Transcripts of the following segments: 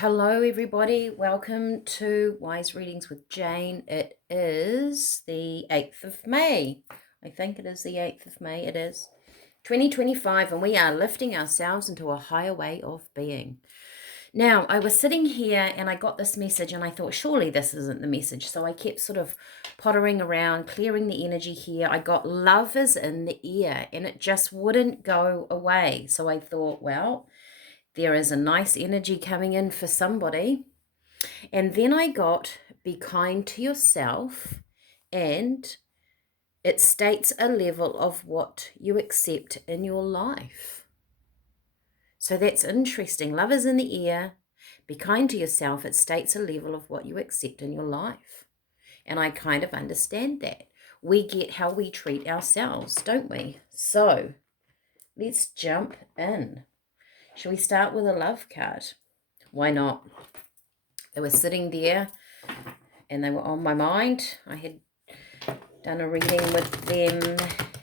Hello everybody, welcome to Wise Readings with Jane. It is the 8th of May. I think it is the 8th of May, it is 2025, and we are lifting ourselves into a higher way of being. Now, I was sitting here and I got this message and I thought, surely this isn't the message. So I kept sort of pottering around, clearing the energy here. I got love is in the ear and it just wouldn't go away. So I thought, well, there is a nice energy coming in for somebody. And then I got be kind to yourself, and it states a level of what you accept in your life. So that's interesting. Love is in the ear. Be kind to yourself. It states a level of what you accept in your life. And I kind of understand that. We get how we treat ourselves, don't we? So let's jump in. Shall we start with a love card? Why not? They were sitting there and they were on my mind. I had done a reading with them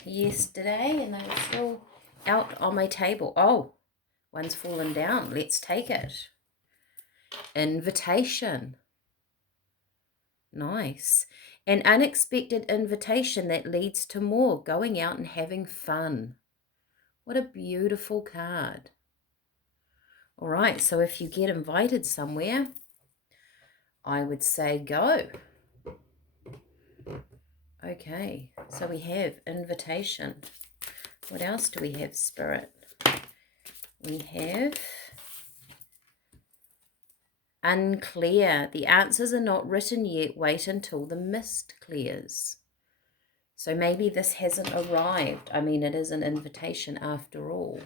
yesterday and they were still out on my table. Oh, one's fallen down. Let's take it. Invitation. Nice. An unexpected invitation that leads to more, going out and having fun. What a beautiful card. All right, so if you get invited somewhere, I would say go. Okay, so we have invitation. What else do we have, Spirit? We have unclear. The answers are not written yet. Wait until the mist clears. So maybe this hasn't arrived. I mean, it is an invitation after all.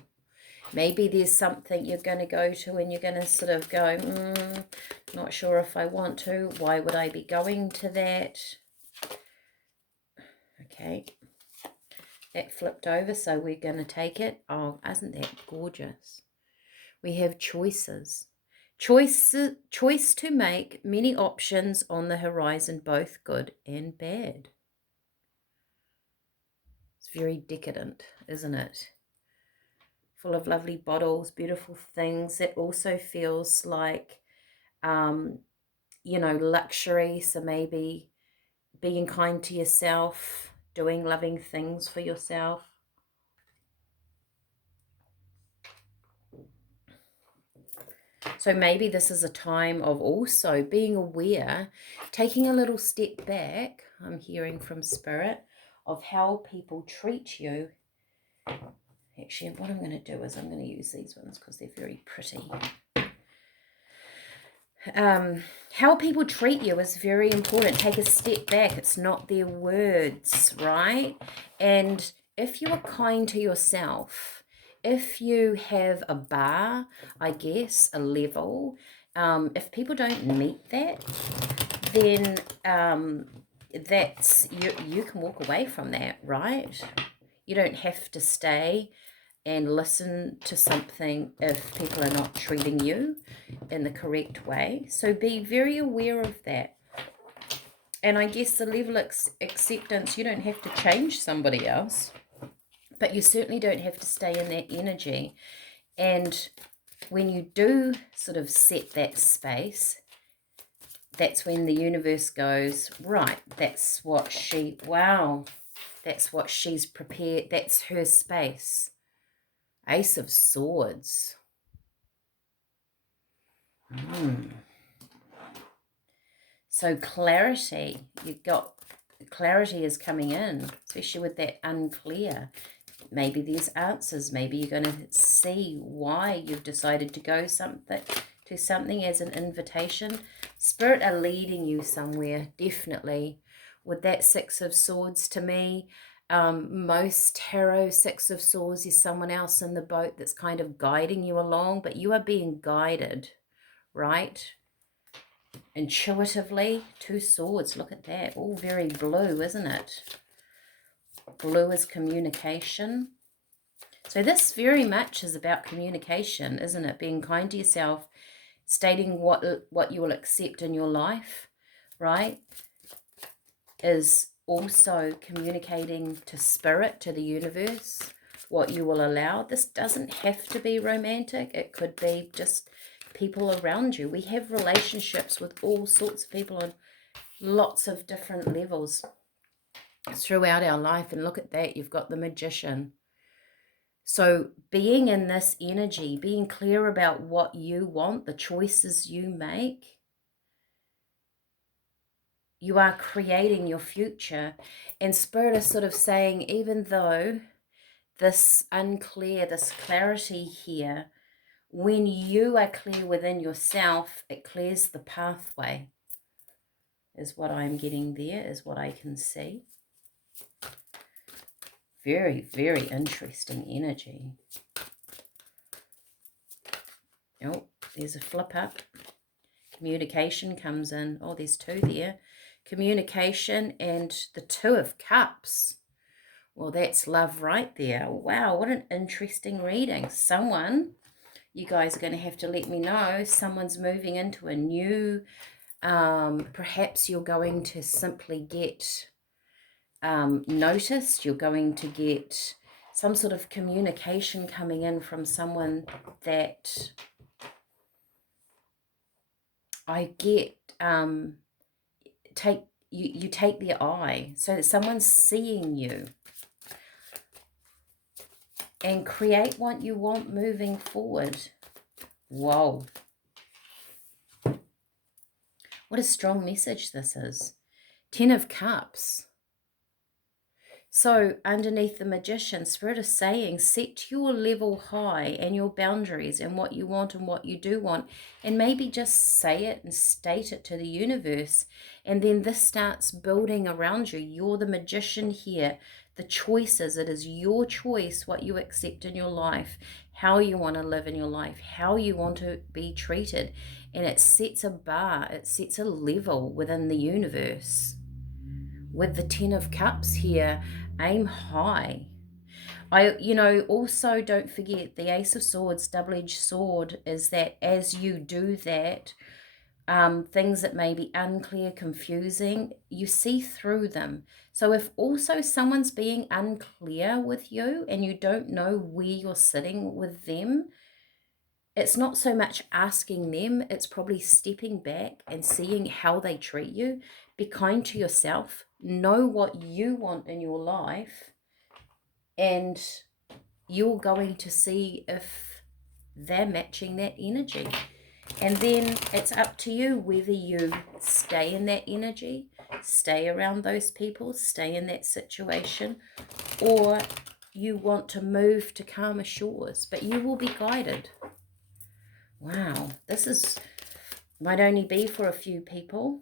Maybe there's something you're going to go to and you're going to sort of go, not sure if I want to. Why would I be going to that? Okay. That flipped over, so we're going to take it. Oh, isn't that gorgeous? We have choices. Choice to make, many options on the horizon, both good and bad. It's very decadent, isn't it? Full of lovely bottles, beautiful things. It also feels like, luxury. So maybe being kind to yourself, doing loving things for yourself. So maybe this is a time of also being aware, taking a little step back, I'm hearing from Spirit, of how people treat you. Actually, what I'm going to do is I'm going to use these ones because they're very pretty. How people treat you is very important. Take a step back. It's not their words, right? And if you are kind to yourself, if you have a bar, I guess, a level, if people don't meet that, then that's you can walk away from that, right? You don't have to stay and listen to something if people are not treating you in the correct way. So be very aware of that. And I guess the level of acceptance, you don't have to change somebody else, but you certainly don't have to stay in that energy. And when you do sort of set that space, that's when the universe goes, right, that's what she's prepared. That's her space. Ace of Swords. So clarity, clarity is coming in, especially with that unclear. Maybe there's answers. Maybe you're going to see why you've decided to go to something as an invitation. Spirit are leading you somewhere, definitely. With that Six of Swords, to me, most tarot Six of Swords is someone else in the boat that's kind of guiding you along, but you are being guided, right? Intuitively. Two swords, look at that. All very blue, isn't it? Blue is communication. So this very much is about communication, isn't it? Being kind to yourself, stating what you will accept in your life, right? Is also communicating to spirit, to the universe, what you will allow. This doesn't have to be romantic. It could be just people around you. We have relationships with all sorts of people on lots of different levels throughout our life. And look at that, you've got the Magician. So being in this energy, being clear about what you want, the choices you make, you are creating your future. And Spirit is sort of saying, even though this unclear, this clarity here, when you are clear within yourself, it clears the pathway, is what I'm getting there, is what I can see. Very, very interesting energy. Oh, there's a flip up. Communication comes in. Oh, there's two there. Communication and the Two of Cups. Well, that's love right there. Wow, what an interesting reading. Someone, you guys are going to have to let me know, someone's moving into a new, perhaps you're going to simply get noticed. You're going to get some sort of communication coming in from someone that I get you take their eye. So someone's seeing you. And create what you want moving forward. Whoa. What a strong message this is. 10 of Cups. So underneath the Magician, Spirit is saying, set your level high and your boundaries and what you want and what you do want. And maybe just say it and state it to the universe. And then this starts building around you. You're the Magician here. The choices, it is your choice what you accept in your life, how you want to live in your life, how you want to be treated. And it sets a bar, it sets a level within the universe. With the 10 of Cups here, aim high. Also don't forget the Ace of Swords, double-edged sword, is that as you do that, things that may be unclear, confusing, you see through them. So if also someone's being unclear with you and you don't know where you're sitting with them, it's not so much asking them, it's probably stepping back and seeing how they treat you. Be kind to yourself. Know what you want in your life. And you're going to see if they're matching that energy. And then it's up to you whether you stay in that energy, stay around those people, stay in that situation, or you want to move to calmer shores. But you will be guided. Wow, this might only be for a few people.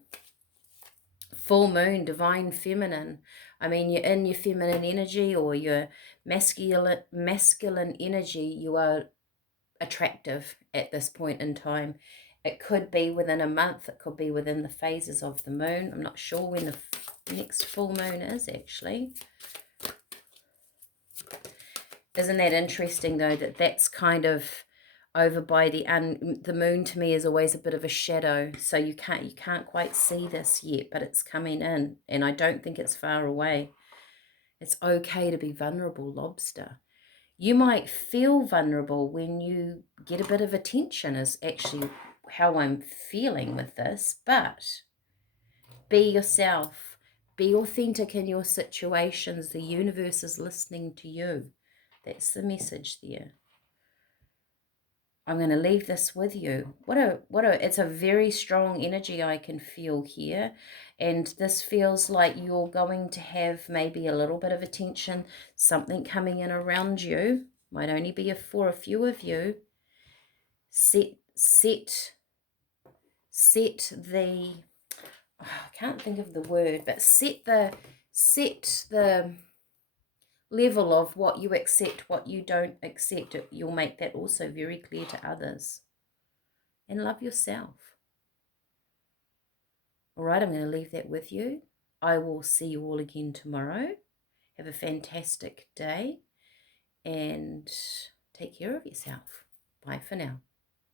Full moon, divine feminine. I mean, you're in your feminine energy or your masculine energy. You are attractive at this point in time. It could be within a month. It could be within the phases of the moon. I'm not sure when the next full moon is, actually. Isn't that interesting, though, that that's kind of over by the moon to me is always a bit of a shadow, so you can't quite see this yet, but it's coming in, and I don't think it's far away. It's okay to be vulnerable, lobster. You might feel vulnerable when you get a bit of attention, is actually how I'm feeling with this, but be yourself. Be authentic in your situations. The universe is listening to you. That's the message there. I'm going to leave this with you. It's a very strong energy I can feel here. And this feels like you're going to have maybe a little bit of attention, something coming in around you. Might only be for a few of you. Set the, I can't think of the word, but set the level of what you accept, what you don't accept. You'll make that also very clear to others. And love yourself. All right, I'm going to leave that with you. I will see you all again tomorrow. Have a fantastic day and take care of yourself. Bye for now.